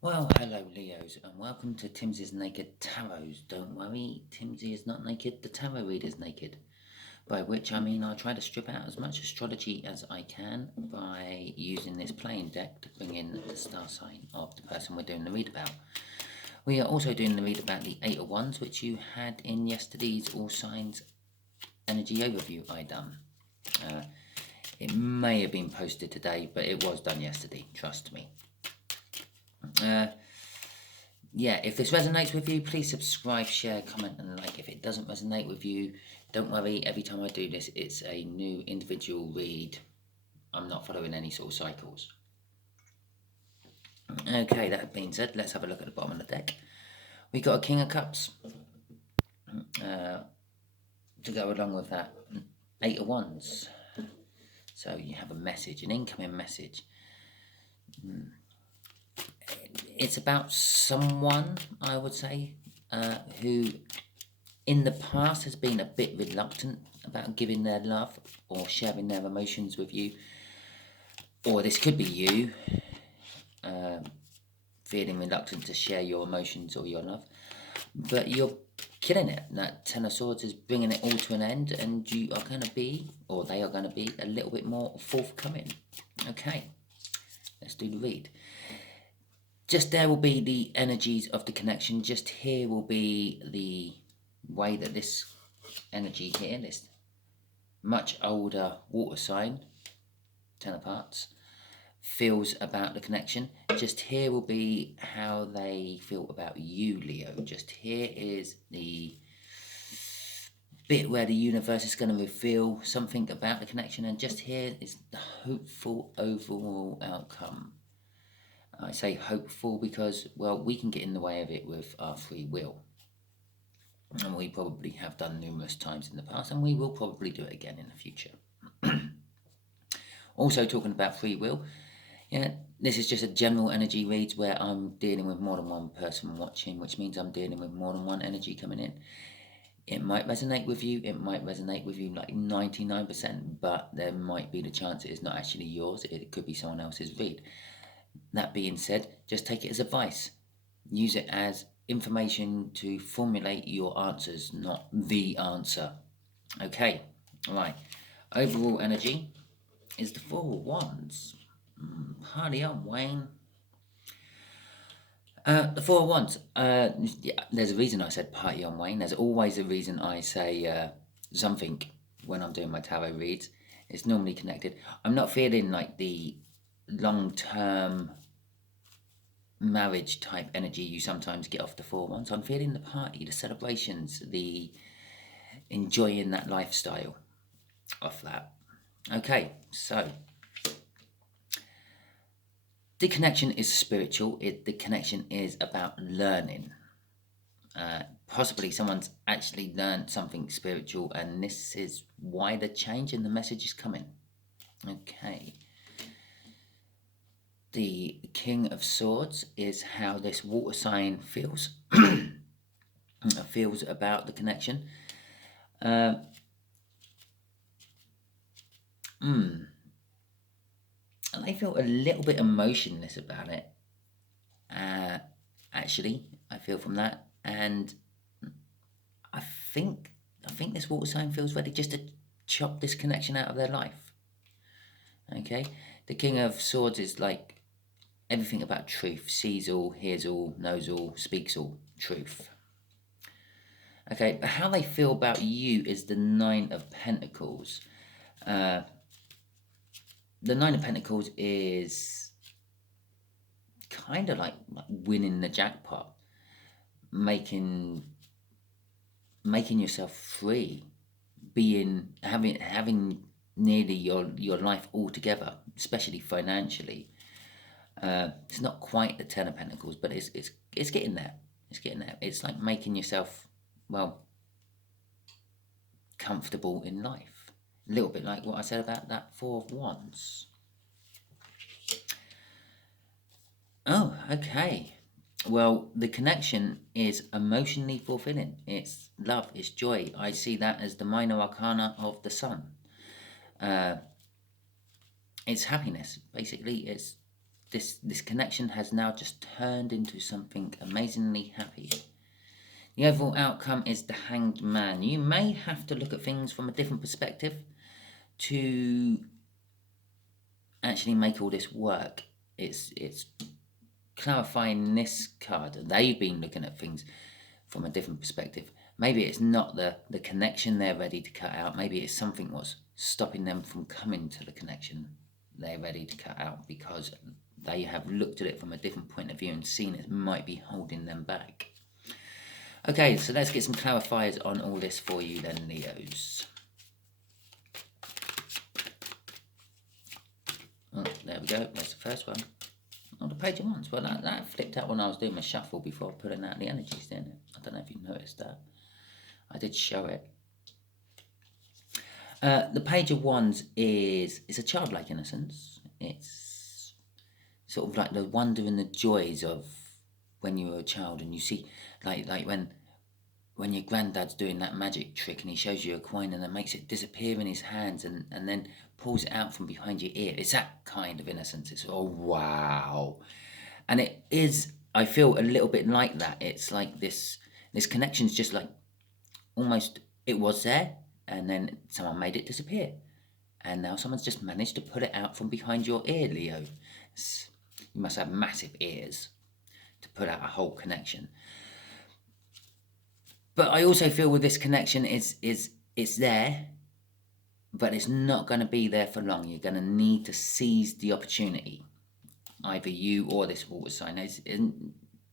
Well, hello Leos, and welcome to Timsy's Naked Tarot. Don't worry, Timsy is not naked, the tarot reader's naked. By which I mean I try to strip out as much astrology as I can by using this playing deck to bring in the star sign of the person we're doing the read about. We are also doing the read about the Eight of Wands, which you had in yesterday's All Signs Energy Overview I done. It may have been posted today, but it was done yesterday, trust me. Yeah, if this resonates with you, please subscribe, share, comment, and like. If it doesn't resonate with you, don't worry. Every time I do this, it's a new individual read. I'm not following any sort of cycles. Okay, that being said, let's have a look at the bottom of the deck. We got a King of Cups to go along with that. Eight of Wands. So you have a message, an incoming message. It's about someone, I would say, who in the past has been a bit reluctant about giving their love or sharing their emotions with you. Or this could be you feeling reluctant to share your emotions or your love. But you're killing it. That Ten of Swords is bringing it all to an end, and you are going to be, or they are going to be, a little bit more forthcoming. Okay, let's do the read. Just there will be the energies of the connection. Just here will be the way that this energy here, this much older water sign, Ten of Hearts, feels about the connection. Just here will be how they feel about you, Leo. Just here is the bit where the universe is going to reveal something about the connection, and just here is the hopeful overall outcome. I say hopeful because, well, we can get in the way of it with our free will. And we probably have done numerous times in the past, and we will probably do it again in the future. Also, talking about free will, yeah, this is just a general energy read where I'm dealing with more than one person watching, which means I'm dealing with more than one energy coming in. It might resonate with you, it might resonate with you like 99%, but there might be the chance it is not actually yours, it could be someone else's read. That being said, just take it as advice. Use it as information to formulate your answers, not the answer. Okay, right. Overall energy is the Four of Wands. Party on, Wayne. The Four of Wands. Yeah, there's a reason I said party on, Wayne. There's always a reason I say something when I'm doing my tarot reads. It's normally connected. I'm not feeling like the long-term marriage type energy you sometimes get off the Four of Wands. I'm feeling the party, the celebrations, the enjoying that lifestyle off that. Okay, so the connection is spiritual. The connection is about learning. Possibly someone's actually learned something spiritual, and this is why the change in the message is coming. Okay. The King of Swords is how this water sign feels. Feels about the connection. And I feel a little bit emotionless about it. Actually, I feel from that, and I think this water sign feels ready just to chop this connection out of their life. Okay, the King of Swords is like everything about truth: sees all, hears all, knows all, speaks all, truth. Okay, but how they feel about you is the Nine of Pentacles. The Nine of Pentacles is kind of like winning the jackpot, making yourself free, having nearly your life all together, especially financially. It's not quite the Ten of Pentacles, but it's getting there. It's getting there. It's like making yourself, well, comfortable in life. A little bit like what I said about that Four of Wands. Oh, okay. Well, the connection is emotionally fulfilling. It's love, it's joy. I see that as the minor arcana of the sun. It's happiness. Basically, it's this connection has now just turned into something amazingly happy. The overall outcome is the Hanged Man. You may have to look at things from a different perspective to actually make all this work. It's clarifying this card. They've been looking at things from a different perspective. Maybe it's not the connection they're ready to cut out. Maybe it's something what's stopping them from coming to the connection they're ready to cut out, because they have looked at it from a different point of view and seen it might be holding them back. Okay, so let's get some clarifiers on all this for you then, Leos. Oh, there we go. That's the first one. Oh, the Page of Wands. Well, that flipped out when I was doing my shuffle before pulling out the energies, didn't it? I don't know if you noticed that. I did show it. The Page of Wands it's a childlike innocence. It's sort of like the wonder and the joys of when you were a child, and you see, like when your granddad's doing that magic trick and he shows you a coin and then makes it disappear in his hands and then pulls it out from behind your ear. It's that kind of innocence. It's, oh, wow. And it is, I feel a little bit like that. It's like this connection's just like, almost, it was there, and then someone made it disappear. And now someone's just managed to pull it out from behind your ear, Leo. You must have massive ears to put out a whole connection. But I also feel with this connection, it's there, but it's not going to be there for long. You're going to need to seize the opportunity, either you or this water sign.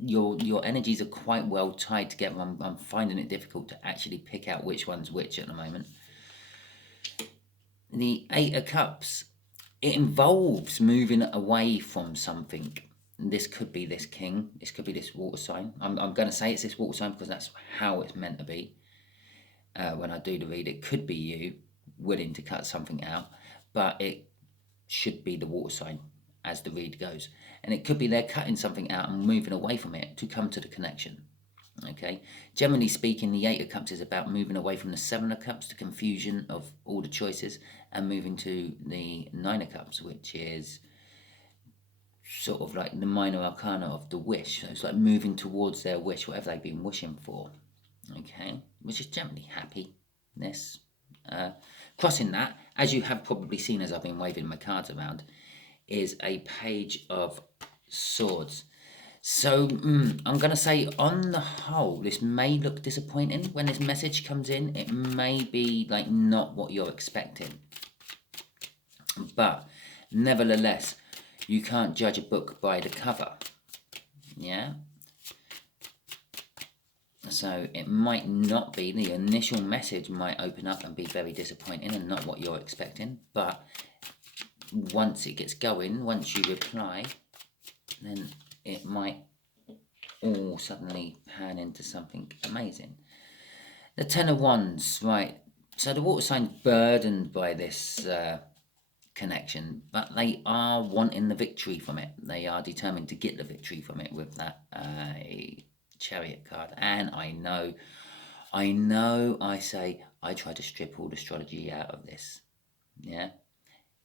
Your energies are quite well tied together. I'm finding it difficult to actually pick out which one's which at the moment. The Eight of Cups, it involves moving away from something. This could be this king. This could be this water sign. I'm going to say it's this water sign because that's how it's meant to be. When I do the read, it could be you willing to cut something out, but it should be the water sign as the read goes. And it could be they're cutting something out and moving away from it to come to the connection. Okay. Generally speaking, the Eight of Cups is about moving away from the Seven of Cups, the confusion of all the choices, and moving to the Nine of Cups, which is sort of like the minor arcana of the wish. So it's like moving towards their wish, whatever they've been wishing for. Okay, which is generally happiness. Crossing that, as you have probably seen as I've been waving my cards around, is a Page of Swords. So I'm going to say, on the whole, this may look disappointing when this message comes in. It may be like not what you're expecting. But nevertheless, you can't judge a book by the cover. Yeah? So it might not be, the initial message might open up and be very disappointing and not what you're expecting. But once it gets going, once you reply, then it might all suddenly pan into something amazing. The Ten of Wands, right. So the water sign's burdened by this connection, but they are wanting the victory from it. They are determined to get the victory from it with that Chariot card. And I say I try to strip all the astrology out of this. Yeah,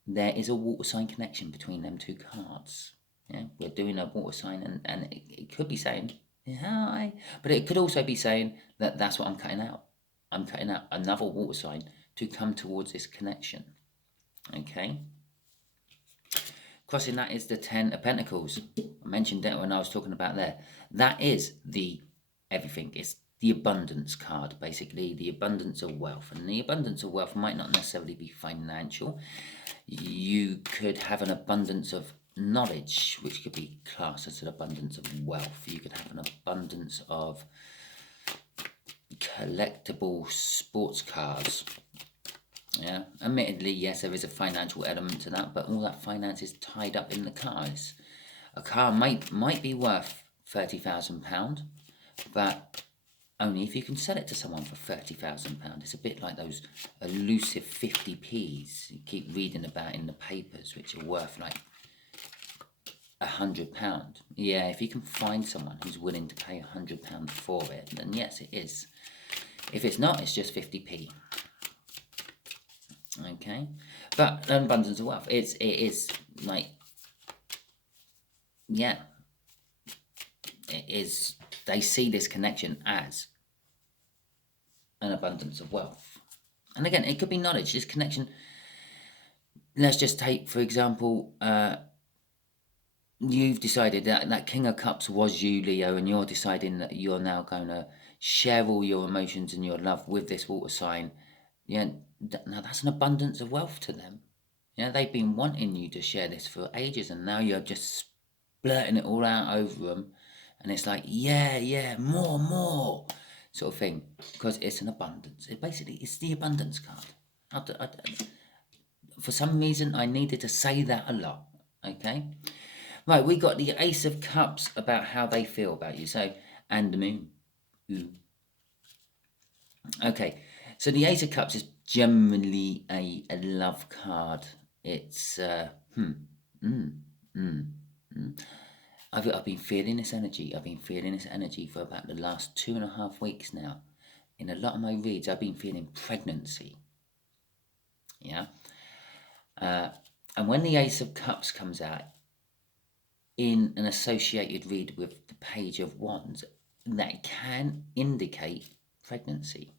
there is a water sign connection between them two cards. Yeah, we're doing a water sign, and it could be saying hi, but it could also be saying that that's what I'm cutting out. I'm cutting out another water sign to come towards this connection. Okay. Crossing that is the Ten of Pentacles. I mentioned it when I was talking about there. That is the everything. It's the abundance card, basically, the abundance of wealth. And the abundance of wealth might not necessarily be financial. You could have an abundance of knowledge, which could be classed as an abundance of wealth. You could have an abundance of collectible sports cars. Yeah, admittedly, yes, there is a financial element to that, but all that finance is tied up in the cars. A car might be worth £30,000, but only if you can sell it to someone for £30,000. It's a bit like those elusive 50p's you keep reading about in the papers, which are worth like £100. Yeah, if you can find someone who's willing to pay £100 for it, then yes, it is. If it's not, it's just 50p. Okay, but an abundance of wealth. It is like yeah, it is, they see this connection as an abundance of wealth. And again, it could be knowledge, this connection. Let's just take, for example, you've decided that King of Cups was you, Leo, and you're deciding that you're now going to share all your emotions and your love with this water sign. Yeah, now that's an abundance of wealth to them. Yeah, they've been wanting you to share this for ages, and now you're just blurting it all out over them, and it's like, yeah, more, sort of thing, because it's an abundance. It's the abundance card. For some reason, I needed to say that a lot. Okay. Right, we got the Ace of Cups about how they feel about you. So, and the Moon. Ooh. Okay, so the Ace of Cups is generally a love card. It's, I've been feeling this energy. I've been feeling this energy for about the last 2.5 weeks now. In a lot of my reads, I've been feeling pregnancy. Yeah. And when the Ace of Cups comes out, in an associated read with the Page of Wands, that can indicate pregnancy.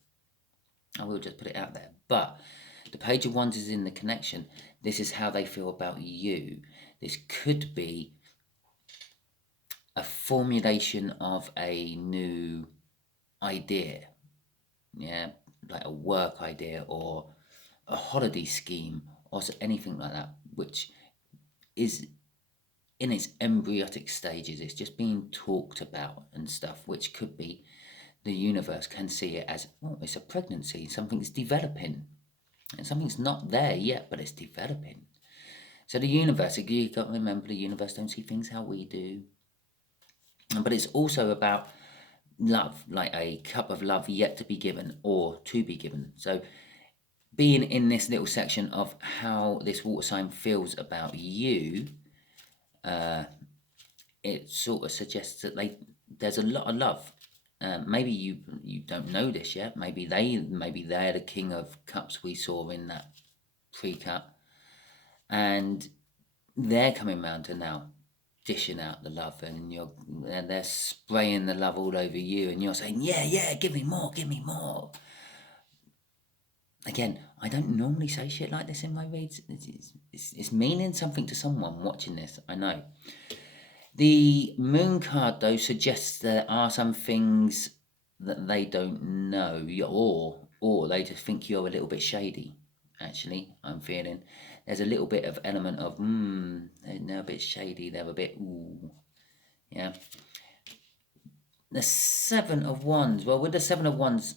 I will just put it out there. But the Page of Wands is in the connection. This is how they feel about you. This could be a formulation of a new idea. Yeah, like a work idea or a holiday scheme or anything like that, which is in its embryonic stages. It's just being talked about and stuff, which could be the universe can see it as, oh, it's a pregnancy, something's developing, and something's not there yet, but it's developing. So the universe, you got to remember, the universe don't see things how we do. But it's also about love, like a cup of love yet to be given or to be given. So being in this little section of how this water sign feels about you, it sort of suggests that there's a lot of love. Maybe you don't know this yet. Maybe they're the King of Cups we saw in that pre-cut, and they're coming round to now dishing out the love, and they're spraying the love all over you, and you're saying, yeah, give me more. Again, I don't normally say shit like this in my reads. It's meaning something to someone watching this, I know. The Moon card, though, suggests there are some things that they don't know, or they just think you're a little bit shady. Actually, I'm feeling there's a little bit of element of they're a bit shady. They're a bit yeah. The Seven of Wands. Well, with the Seven of Wands,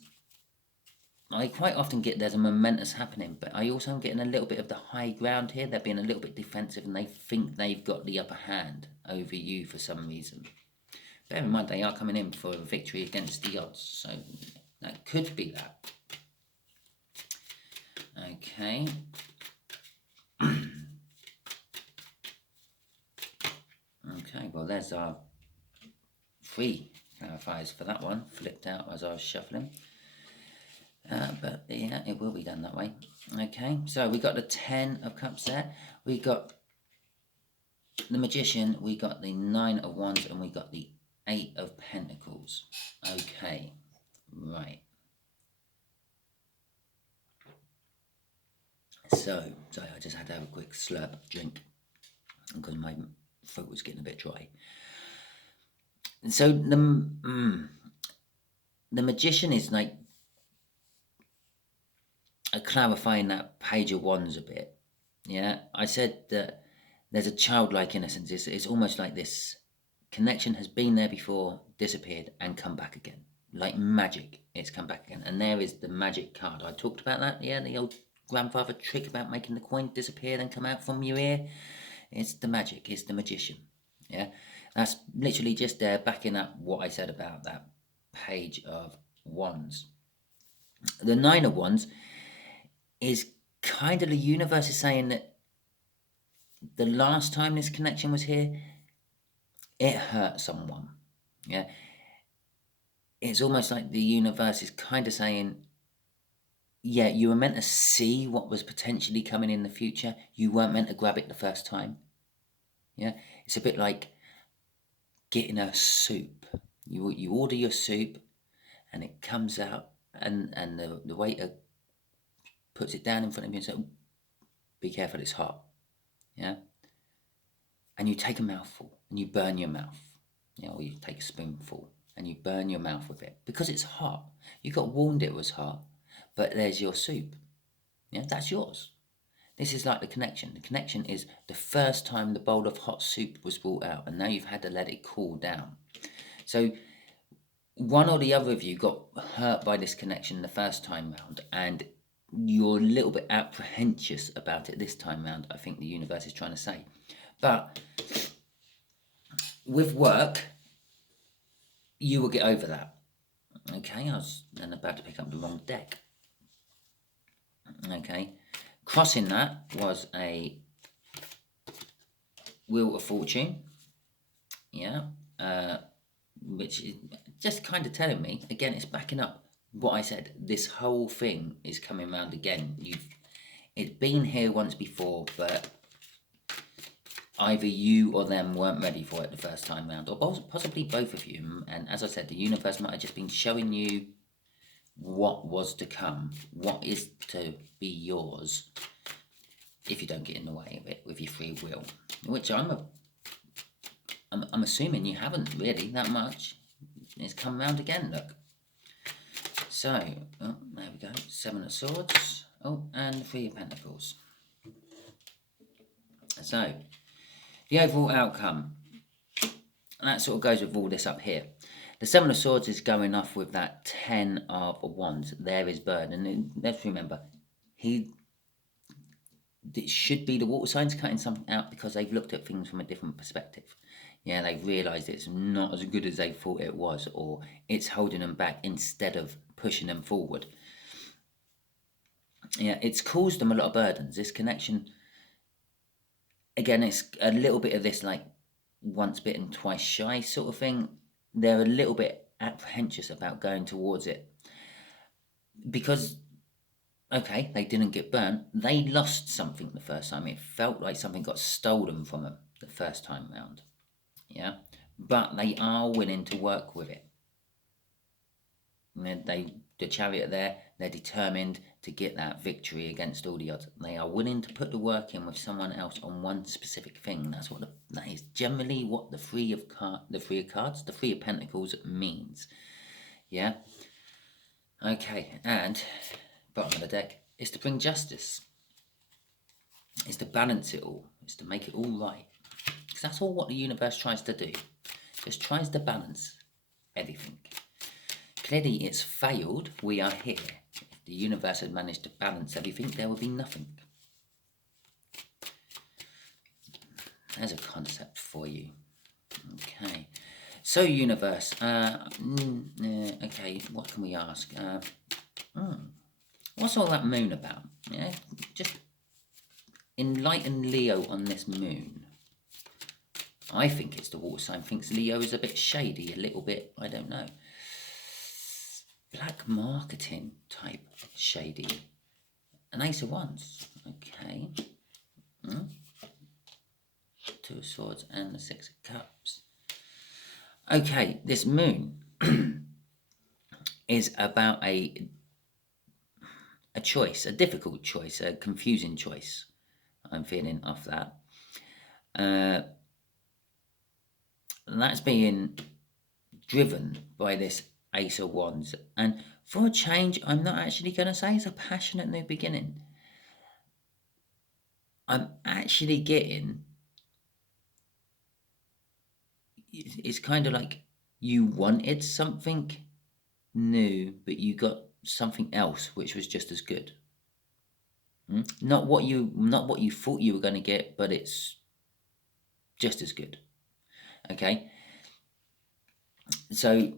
I quite often get there's a momentous happening, but I also am getting a little bit of the high ground here. They're being a little bit defensive, and they think they've got the upper hand over you for some reason. Bear in mind, they are coming in for a victory against the odds, so that could be that. Okay. Okay, well, there's our 3 clarifiers for that one, flipped out as I was shuffling. But yeah, it will be done that way. Okay, so we got the 10 of Cups there. We got the Magician, we got the 9 of Wands, and we got the 8 of Pentacles. Okay, right. So, sorry, I just had to have a quick slurp drink because my throat was getting a bit dry. So the Magician is like clarifying that Page of Wands a bit. Yeah, I said that there's a childlike innocence. It's almost like this connection has been there before, disappeared, and come back again. Like magic, it's come back again. And there is the magic card. I talked about that, yeah, the old grandfather trick about making the coin disappear then come out from your ear. It's the magic, it's the Magician. Yeah, that's literally just there backing up what I said about that Page of Wands. The 9 of Wands is kind of the universe is saying that the last time this connection was here, it hurt someone. Yeah, it's almost like the universe is kind of saying, yeah, you were meant to see what was potentially coming in the future. You weren't meant to grab it the first time. Yeah, it's a bit like getting a soup. You order your soup, and it comes out, and the waiter puts it down in front of you and says, "Oh, be careful, it's hot." Yeah, and you take a mouthful and you burn your mouth. Or you take a spoonful and you burn your mouth with it because it's hot. You got warned it was hot, but there's your soup. Yeah, that's yours. This is like the connection. The connection is the first time the bowl of hot soup was brought out, and now you've had to let it cool down. So one or the other of you got hurt by this connection the first time round, and you're a little bit apprehensive about it this time round, I think the universe is trying to say. But with work, you will get over that. Okay, I was then about to pick up the wrong deck. Okay, crossing that was a Wheel of Fortune. Yeah, which is just kind of telling me, again, it's backing up what I said. This whole thing is coming round again. It's been here once before, but either you or them weren't ready for it the first time round, or possibly both of you. And as I said, the universe might have just been showing you what was to come, what is to be yours, if you don't get in the way of it with your free will, which I'm assuming you haven't really that much. It's come round again, look. So, there we go, 7 of Swords, and 3 of Pentacles. So, the overall outcome, and that sort of goes with all this up here. The 7 of Swords is going off with that 10 of Wands. There is Bird, and let's remember, it should be the water signs cutting something out because they've looked at things from a different perspective. Yeah, they've realised it's not as good as they thought it was, or it's holding them back instead of pushing them forward. Yeah, it's caused them a lot of burdens. This connection, again, it's a little bit of this like once bitten, twice shy sort of thing. They're a little bit apprehensive about going towards it because, okay, they didn't get burnt. They lost something the first time. It felt like something got stolen from them the first time round. Yeah, but they are willing to work with it. The Chariot there, they're determined to get that victory against all the odds. They are willing to put the work in with someone else on one specific thing. That is generally what the Three of Pentacles means. Yeah. Okay, and bottom of the deck is to bring justice. It's to balance it all. It's to make it all right. Because that's all what the universe tries to do. Just tries to balance everything. Clearly it's failed. We are here. If the universe had managed to balance everything, there would be nothing. There's a concept for you. Okay. So universe, okay, what can we ask? What's all that moon about? Yeah, just enlighten Leo on this moon. I think it's the water sign thinks Leo is a bit shady, a little bit, I don't know, black marketing type shady. An Ace of Wands, okay. 2 of Swords and the 6 of Cups. Okay, this moon is about a choice, a difficult choice, a confusing choice. I'm feeling off that. And that's being driven by this Ace of Wands. And for a change, I'm not actually going to say it's a passionate new beginning. I'm actually getting... It's kind of like you wanted something new, but you got something else which was just as good. Not what you thought you were going to get, but it's just as good. Okay. So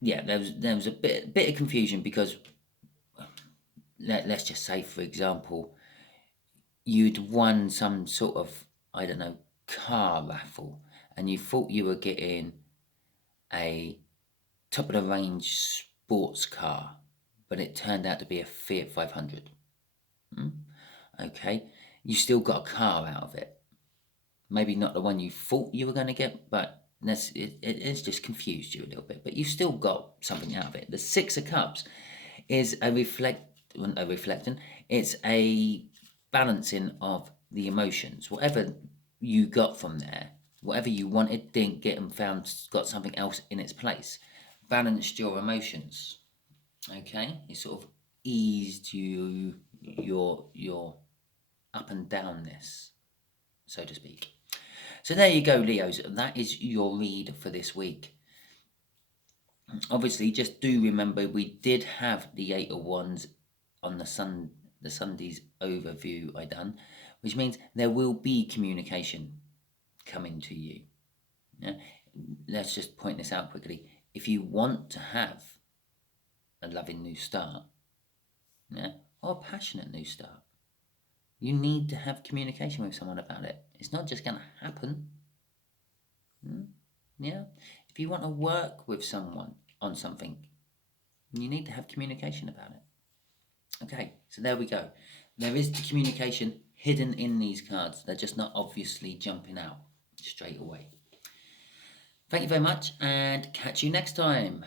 yeah, there was a bit of confusion because let's just say, for example, you'd won some sort of, I don't know, car raffle, and you thought you were getting a top of the range sports car, but it turned out to be a Fiat 500. Okay, you still got a car out of it. Maybe not the one you thought you were going to get, but It's just confused you a little bit, but you've still got something out of it. The Six of Cups is a reflecting. It's a balancing of the emotions. Whatever you got from there, whatever you wanted, didn't get, and found, got something else in its place. Balanced your emotions. Okay, it sort of eased your up and downness, so to speak. So there you go, Leos. That is your read for this week. Obviously, just do remember we did have the Eight of Wands on the Sunday's overview I done, which means there will be communication coming to you. Yeah? Let's just point this out quickly. If you want to have a loving new start, yeah, or a passionate new start, you need to have communication with someone about it. It's not just going to happen. Yeah. If you want to work with someone on something, you need to have communication about it. Okay, so there we go. There is the communication hidden in these cards. They're just not obviously jumping out straight away. Thank you very much, and catch you next time.